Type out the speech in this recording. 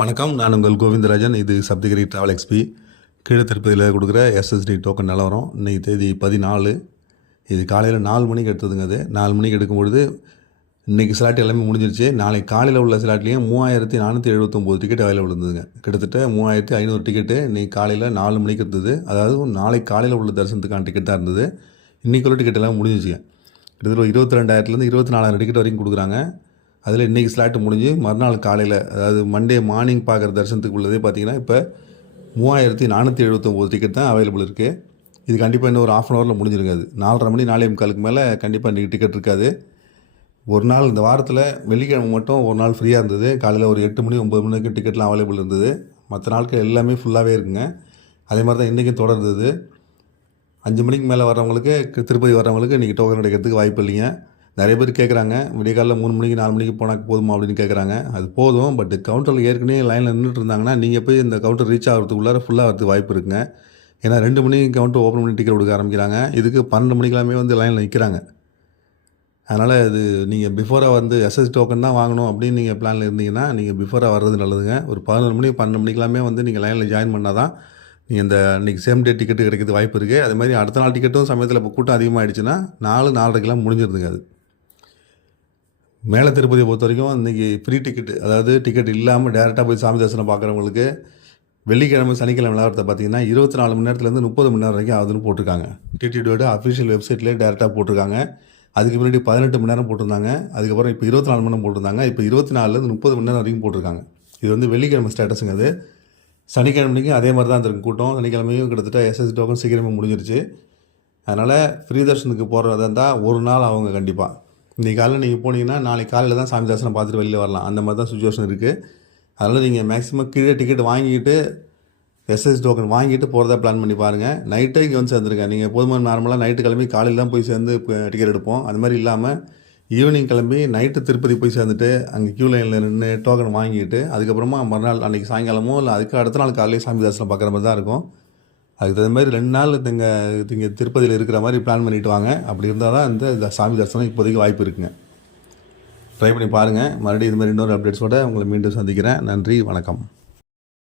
வணக்கம் நான் உங்கள் கோவிந்தராஜன். இது சப்தகிரி ட்ராவல் எக்ஸ்பி கீழே திருப்பதியில் கொடுக்குற எஸ்எஸ்டி டோக்கன் நிலவரம் இன்றைக்கி தேதி பதினாலு. இது காலையில் நாலு மணிக்கு எடுத்ததுங்க அது. நாலு மணிக்கு எடுக்கும்பொழுது இன்றைக்கி ஸ்லாட் எல்லாமே முடிஞ்சிருச்சு. நாளைக்கு காலையில் உள்ள ஸ்லாட்லேயும் மூவாயிரத்தி நானூற்றி எழுபத்தொம்போது டிக்கெட் அவைலபிள் இருந்ததுங்க. கிட்டத்தட்ட மூவாயிரத்தி ஐநூறு டிக்கெட்டு இன்றைக்கி காலையில் நாலு மணிக்கு இருந்தது அதாவது நாளைக்கு காலையில் உள்ள தரிசனத்துக்கான டிக்கெட் தான் இருந்தது. இன்றைக்குள்ள டிக்கெட் எல்லாம் முடிஞ்சிச்சுங்க. கிட்டத்தட்ட இருபத்தி ரெண்டாயிரத்துலேருந்து இருபத்தி நாலாயிரம் டிக்கெட் வரைக்கும் கொடுக்குறாங்க. அதில் இன்றைக்கி ஸ்லாட்டு முடிஞ்சு மறுநாள் காலையில் அதாவது மண்டே மார்னிங் பார்க்குற தரிசனத்துக்கு உள்ளதே பார்த்தீங்கன்னா இப்போ மூவாயிரத்தி நானூற்றி எழுபத்தொம்போது டிக்கெட் தான் அவைலபிள் இருக்குது இது கண்டிப்பாக இன்னும் ஒரு ஆஃப் அன் ஹவரில் முடிஞ்சிருக்காது நாலரை மணி நாலே முக்காலுக்கு மேலே கண்டிப்பாக இன்றைக்கி டிக்கெட் இருக்காது. ஒரு நாள் இந்த வாரத்தில் வெள்ளிக்கிழமை மட்டும் ஒரு நாள் ஃப்ரீயாக இருந்தது. காலையில் ஒரு எட்டு மணி ஒம்பது மணிக்கு டிக்கெட்லாம் அவைலபிள் இருந்தது. மற்ற நாட்கள் எல்லாமே ஃபுல்லாகவே இருக்குங்க. அதே மாதிரி தான் இன்றைக்கும் தொடர்ந்தது. அஞ்சு மணிக்கு மேலே வர்றவங்களுக்கு திருப்பதி வர்றவங்களுக்கு இன்றைக்கி டோக்கன் கிடைக்கிறதுக்கு வாய்ப்பு இல்லைங்க. நிறைய பேர் கேட்குறாங்க விடிய காலைல மூணு மணிக்கு நாலு மணிக்கு போனால் போதுமா அப்படின்னு கேட்குறாங்க அது போதும் பட் கவுண்டரில் ஏற்கனவே லைனில் நின்றுட்டு இருந்தாங்கன்னா நீங்கள் போய் இந்த கவுண்டர் ரீச் ஆகிறதுக்குள்ளார ஃபுல்லாக வரதுக்கு வாய்ப்பு இருக்குங்க. ஏன்னா ரெண்டு மணிக்கு கவுண்டர் ஓப்பன் பண்ணி டிக்கெட் கொடுக்க ஆரம்பிக்கிறாங்க. இதுக்கு பன்னெண்டு மணிக்கெல்லாமே வந்து லைனில் நிற்கிறாங்க அதனால் இது நீங்கள் பிஃபோராக வந்து எஸ்எஸ் டோக்கன் தான் வாங்கணும் அப்படின்னு நீங்கள் பிளானில் இருந்தீங்கன்னா நீங்கள் பிஃபோராக வர்றது நல்லதுங்க. ஒரு பதினொரு மணி பன்னெண்டு மணிக்கெல்லாமே வந்து நீங்கள் லைனில் ஜாயின் பண்ணால் தான் நீங்கள் இந்த இன்றைக்கி சேம் டே டிக்கெட்டு கிடைக்கிறது வாய்ப்பு இருக்குது அதே மாதிரி அடுத்த நாள் டிக்கெட்டும் சமயத்தில் இப்போ கூட்டம் அதிகமாகிடுச்சுன்னா நாலு நாலரைக்கெல்லாம் முடிஞ்சிருதுங்க அது. மேலே திருப்பதியை பொறுத்த வரைக்கும் இன்றைக்கி ஃப்ரீ டிக்கெட் அதாவது டிக்கெட் இல்லாமல் டேரெக்டாக போய் சாமி தரிசனம் பார்க்குறவங்களுக்கு வெள்ளிக்கிழமை சனிக்கிழமை நிலவரத்தை பார்த்தீங்கன்னா இருபத்தி நாலு மணி நேரத்துலேருந்து முப்பது மணி நேரம் வரைக்கும் ஆகுதுன்னு போட்டிருக்காங்க. டிடிடியோட அஃபிஷியல் வெப்சைட்லேயே டேரெக்டாக போட்டிருக்காங்க. அதுக்கு முன்னாடி பதினெட்டு மணி நேரம் போட்டிருந்தாங்க. அதுக்கப்புறம் இப்போ இருபத்தி நாலு மணி நேரம் போட்டிருந்தாங்க. இப்போ இருபத்தி நாலுலேருந்து முப்பது மணி நேரம் வரைக்கும் போட்டிருக்காங்க. இது வந்து வெள்ளிக்கிழமை ஸ்டேட்டஸுங்க அது சனிக்கிழமைக்கும் அதே மாதிரி தான் இருக்கும் கூட்டம். சனிக்கிழமையும் கிட்டத்தட்ட எஸ்எஸ் டோக்கன் சீக்கிரமே முடிஞ்சிருச்சு. அதனால் ஃப்ரீ தர்ஷனுக்கு போகிறதா இருந்தால் ஒரு நாள் அவங்க கண்டிப்பாக இன்றைக்கி காலையில் நீங்கள் போனீங்கன்னா நாளைக்கு காலையில் தான் சாமி தரிசனம் பார்த்துட்டு வெளியில் வரலாம். அந்த மாதிரி தான் சுச்சுவேஷன் இருக்குது அதனால் நீங்கள் மேக்ஸிமம் கீழே டிக்கெட் வாங்கிட்டு எஸ்எஸ் டோக்கன் வாங்கிட்டு போகிறதா பிளான் பண்ணி பாருங்கள் நைட்டே இங்கே வந்து சேர்ந்துருங்க. நீங்கள் எப்போதுமே நார்மலாக நைட்டு கிளம்பி காலையில் தான் போய் சேர்ந்து டிக்கெட் எடுப்போம். அது மாதிரி இல்லாமல் ஈவினிங் கிளம்பி நைட்டு திருப்பதி போய் சேர்ந்துட்டு அங்கே க்யூ லைனில் நின்று டோக்கன் வாங்கிட்டு அதுக்கப்புறமா மறுநாள் அன்றைக்கி சாயங்காலமோ இல்லை அதுக்கு அடுத்த நாள் காலையிலே சாமி தரிசனம் பார்க்குற மாதிரி தான் இருக்கும். அதுக்கு தகுந்த மாதிரி ரெண்டு நாள் இங்கே இங்கே திருப்பதியில் இருக்கிற மாதிரி பிளான் பண்ணிட்டு வாங்க. அப்படி இருந்தால் தான் இந்த சாமி தரிசனம் இப்போதைக்கு வாய்ப்பு இருக்குங்க. ட்ரை பண்ணி பாருங்கள் மறுபடியும் இது மாதிரி இன்னொரு அப்டேட்ஸோட உங்களை மீண்டும் சந்திக்கிறேன். நன்றி வணக்கம்.